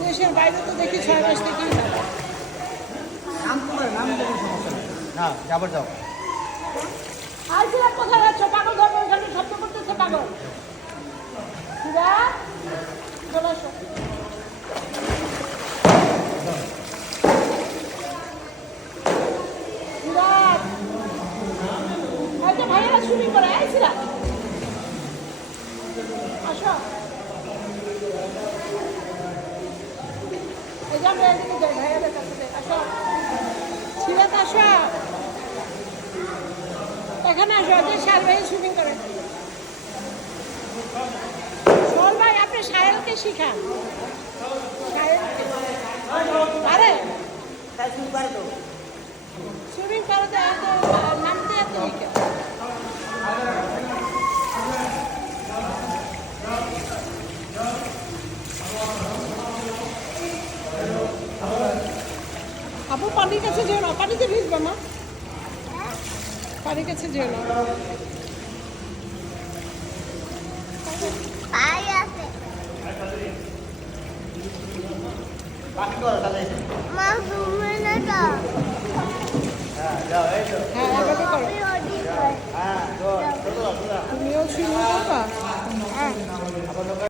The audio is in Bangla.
দেশের বাইরে তো দেখি 6 মাস থেকেই না যাবার যাও কোথায় যাচ্ছ পাগল ধর্ম এখানে শব্দ করতেছে পাগল চলে আসো ভাইয়েরা শুরু করে আইছিলা আসো এই যে আমরা এদিকে যাই ভাইয়াদের কাছে আসো সিরাত আসো এখানে আসো যে সার ভাই শুটিং করে সোল ভাই আপনি সাহেলকে শিখান পারে শুটিং করে তো নামতে এত লিখে আপু পানির কাছে যেও না পানিতে ভিজবে না পানির কাছে যেও না তুমিও শুনো